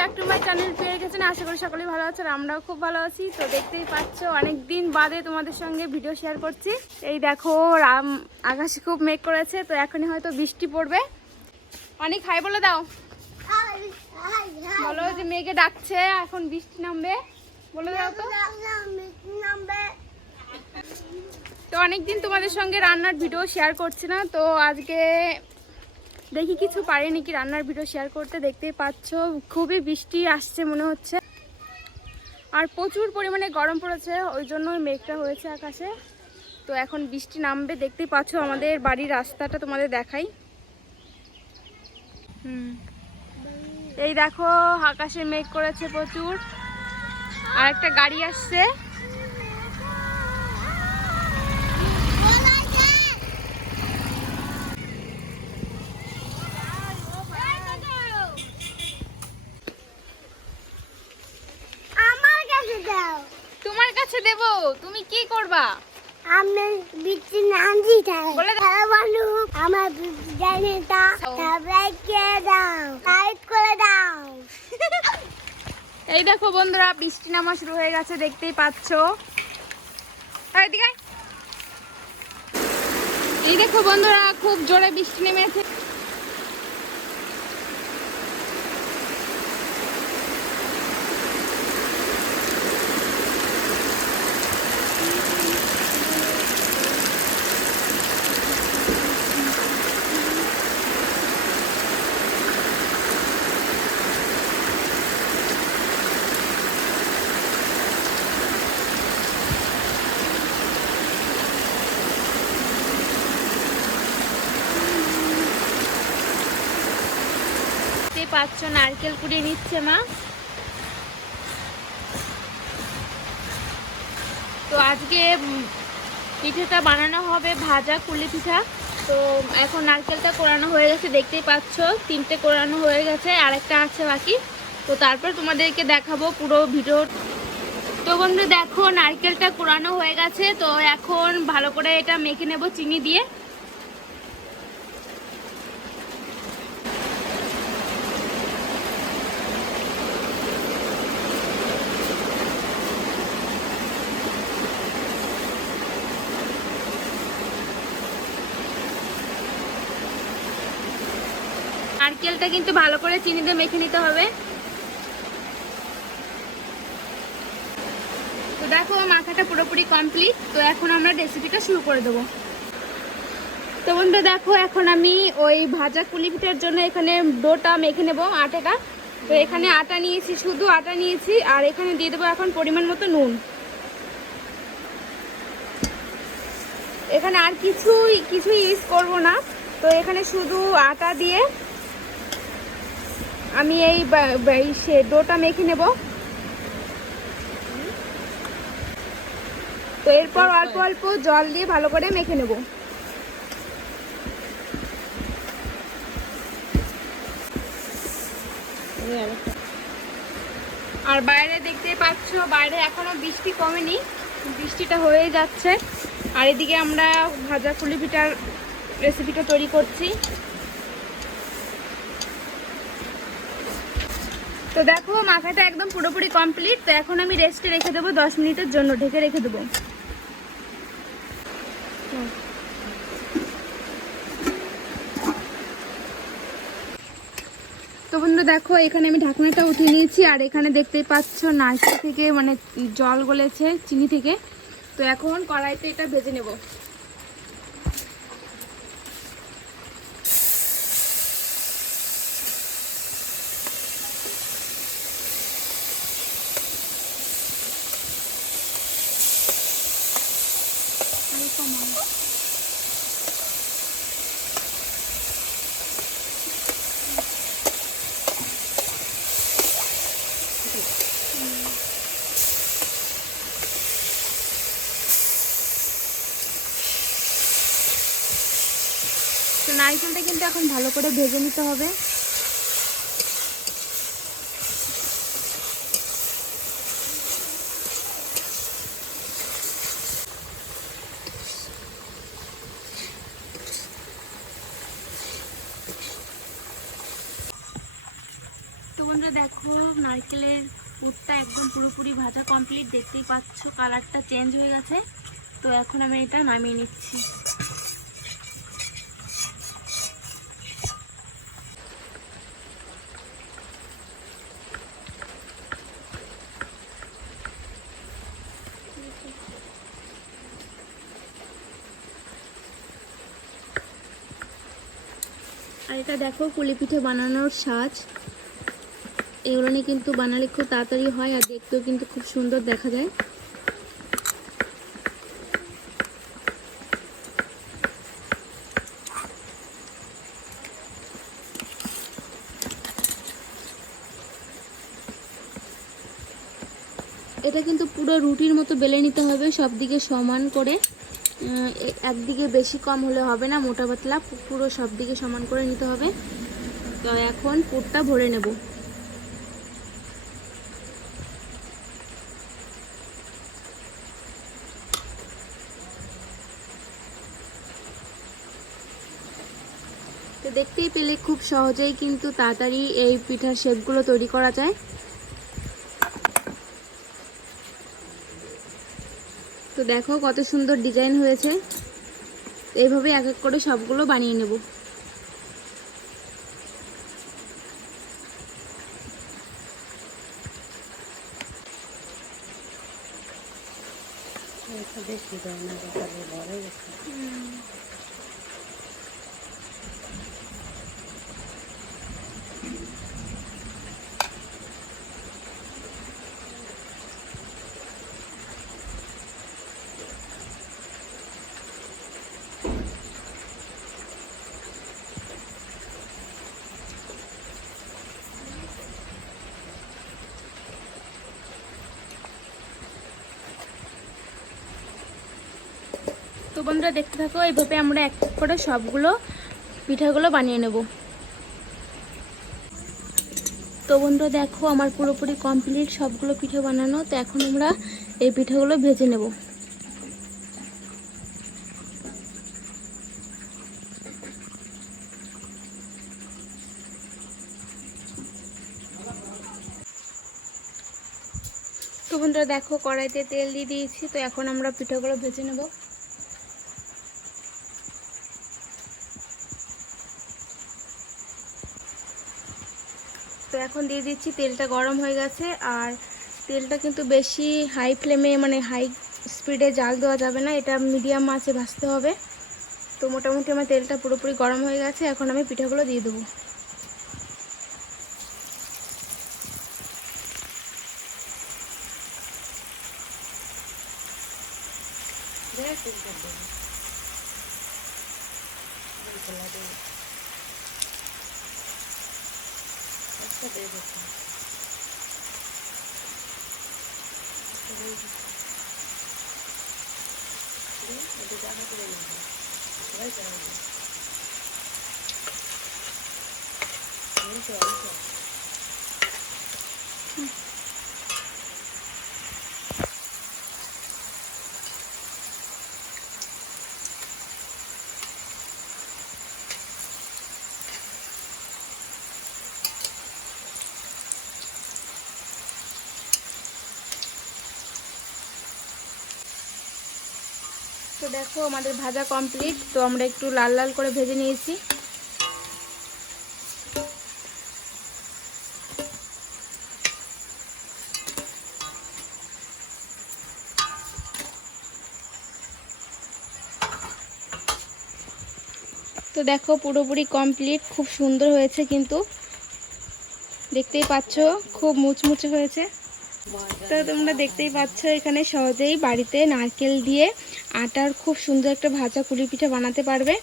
Back to my channel. পেয়ে গেছেন, আশা করি সকলেই ভালো আছেন, আমরাও খুব ভালো আছি। তো দেখতেই পাচ্ছ অনেকদিন বাদে তোমাদের সঙ্গে ভিডিও শেয়ার করছি। এই দেখো আকাশে খুব মেঘ করেছে, তো এখনই হয়তো বৃষ্টি পড়বে। অনেক হাই বলে দাও, বলো যে মেঘে ডাকছে, এখন বৃষ্টি নামবে, বলে দাও তো। তো অনেকদিন তোমাদের সঙ্গে রান্নার ভিডিও শেয়ার করছি না, তো আজকে দেখি কিছু পারি নাকি রান্নার ভিডিও শেয়ার করতে। দেখতেই পাচ্ছ খুবই বৃষ্টি আসছে মনে হচ্ছে, আর প্রচুর পরিমাণে গরম পড়েছে, ওই জন্যই মেঘটা হয়েছে আকাশে। তো এখন বৃষ্টি নামবে, দেখতেই পাচ্ছ আমাদের বাড়ির রাস্তাটা তোমাদের দেখাই। এই দেখো আকাশে মেঘ করেছে প্রচুর, আর একটা গাড়ি আসছে। তোমার কাছে দেব, তুমি কি করবা? আমি বিচি নান্দি তাই বলে বলো আমার জানেটা সবাইকে দাও, লাইক করে দাও। এই দেখো বন্ধুরা, বৃষ্টি নামা শুরু হয়ে গেছে, দেখতেই পাচ্ছ। এদিকে এই দেখো বন্ধুরা, খুব জোরে বৃষ্টি নেমেছে। পাচ্ছ নারকেল কুড়িয়ে নিচ্ছে মা। তো আজকে পিঠেটা বানানো হবে ভাজা কুলি পিঠা। তো এখন নারকেলটা কোরানো হয়ে গেছে, দেখতেই পাচ্ছ 3টে কোরানো হয়ে গেছে, আর একটা আছে বাকি। তো তারপর তোমাদেরকে দেখাবো পুরো ভিডিও। তো বন্ধু দেখো নারকেলটা কোরানো হয়ে গেছে, তো এখন ভালো করে এটা মেখে নেব চিনি দিয়ে। নারকেলটা কিন্তু ভালো করে চিনি দিয়ে মেখে নিতে হবে। তো দেখো মাখাটা পুরোপুরি কমপ্লিট। তো এখন আমরা রেসিপিটা শুরু করে দেবো। তো বন্ধু দেখো এখন আমি ওই ভাজা কুলি পিঠার জন্য এখানে ডোটা মেখে নেব, আটাটা। তো এখানে আটা নিয়েছি, শুধু আটা নিয়েছি, আর এখানে দিয়ে দেবো এখন পরিমাণ মতো নুন। এখানে আর কিছু ইউজ করব না। তো এখানে শুধু আটা দিয়ে আমি এই ডোটা মেখে নেব। তো এরপর অল্প অল্প জল দিয়ে ভালো করে মেখে নেব। আর বাইরে দেখতে পাচ্ছ, বাইরে এখনো বৃষ্টি কমেনি, বৃষ্টিটা হয়ে যাচ্ছে। আর এদিকে আমরা ভাজা কুলি পিঠার রেসিপিটা তৈরি করছি। তো দেখো মাখাটা একদম পুরোপুরি কমপ্লিট। তো এখন আমি রেস্টে রেখে দেবো 10 মিনিটের জন্য, ঢেকে রেখে দেবো। তো বন্ধু দেখো এখানে আমি ঢাকনাটা উঠিয়ে নিয়েছি, আর এখানে দেখতেই পাচ্ছ নারকেল থেকে মানে জল গলেছে চিনি থেকে। তো এখন কড়াইতে এটা ভেজে নেব। তো নারকেলটা কিন্তু এখন ভালো করে ভেজে নিতে হবে। তো বন্ধুরা দেখো নারকেলের পুরটা একদম পুরোপুরি ভাজা কমপ্লিট, দেখতেই পাচ্ছ কালারটা চেঞ্জ হয়ে গেছে। তো এখন আমি এটা নামিয়ে নিচ্ছি। আর এটা দেখো কুলি পিঠে বানানোর সাজ, এগুলো নিয়ে কিন্তু বানালে খুব তাড়াতাড়ি হয় আর দেখতেও কিন্তু খুব সুন্দর দেখা যায়। এটা কিন্তু পুরো রুটির মতো বেলে নিতে হবে, সব দিকে সমান করে, একদিকে বেশি কম হলে হবে না, মোটা পাতলা পুরো সব দিকে সমান করে নিতে হবে। তো এখন পুরটা ভরে নেব। তো দেখতেই পেলে খুব সহজেই কিন্তু তাড়াতাড়ি এই পিঠার শেপগুলো তৈরি করা যায়। তো দেখো কত সুন্দর ডিজাইন হয়েছে। এইভাবে এক এক করে সবগুলো বানিয়ে নেব। তো বন্ধুরা দেখতে থাকো, এইভাবে আমরা এক এক করে সবগুলো পিঠাগুলো বানিয়ে নেব। তো বন্ধুরা দেখো আমার পুরোপুরি কমপ্লিট সবগুলো পিঠা বানানো। তো এখন আমরা এই পিঠাগুলো ভেজে নেব। তো বন্ধুরা দেখো কড়াইতে তেল দিয়ে দিয়েছি। তো এখন আমরা পিঠাগুলো ভেজে নেব। তো এখন দিয়ে দিচ্ছি, তেলটা গরম হয়ে গেছে। আর তেলটা কিন্তু বেশি হাই ফ্লেমে মানে হাই স্পিডে জাল দেওয়া যাবে না, এটা মিডিয়াম আঁচে ভাজতে হবে। তো মোটামুটি আমার তেলটা পুরোপুরি গরম হয়ে গেছে, এখন আমি পিঠাগুলো দিয়ে দেবো। তো দেখো আমাদের ভাজা কমপ্লিট। তো আমরা একটু লাল লাল করে ভেজে নিয়েছি। তো দেখো পুরোপুরি কমপ্লিট, খুব সুন্দর হয়েছে কিন্তু দেখতেই পাচ্ছ, খুব মুচমুচে হয়েছে। তো তোমরা দেখতেই পাচ্ছ এখানে সহজেই বাড়িতে নারকেল দিয়ে আটার খুব সুন্দর একটা ভাজা কুলি পিঠা বানাতে পারবে।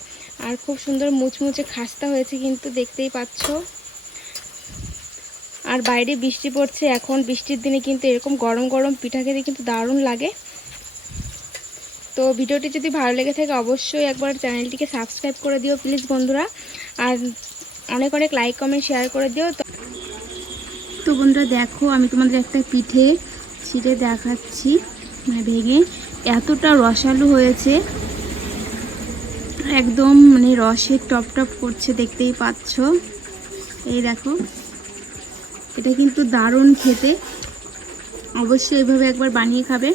আর খুব সুন্দর মুচমুচে খাস্তা হয়েছে কিন্তু দেখতেই পাচ্ছ। আর বাইরে বৃষ্টি পড়ছে, এখন বৃষ্টির দিনে কিন্তু এরকম গরম গরম পিঠা খেতে কিন্তু দারুণ লাগে। তো ভিডিওটি যদি ভালো লেগে থাকে অবশ্যই একবার চ্যানেলটিকে সাবস্ক্রাইব করে দিও প্লিজ বন্ধুরা। আর অনেক অনেক লাইক কমেন্ট শেয়ার করে দিও। তো বন্ধুরা দেখো আমি তোমাদের একটা পিঠে ছিঁড়ে দেখাচ্ছি, মানে ভেঙে, এতটা রসালো হয়েছে, একদম মানে রসে টপ টপ করছে, দেখতেই পাচ্ছ। এই দেখো এটা কিন্তু দারুণ খেতে, অবশ্যই এভাবে একবার বানিয়ে খাবে।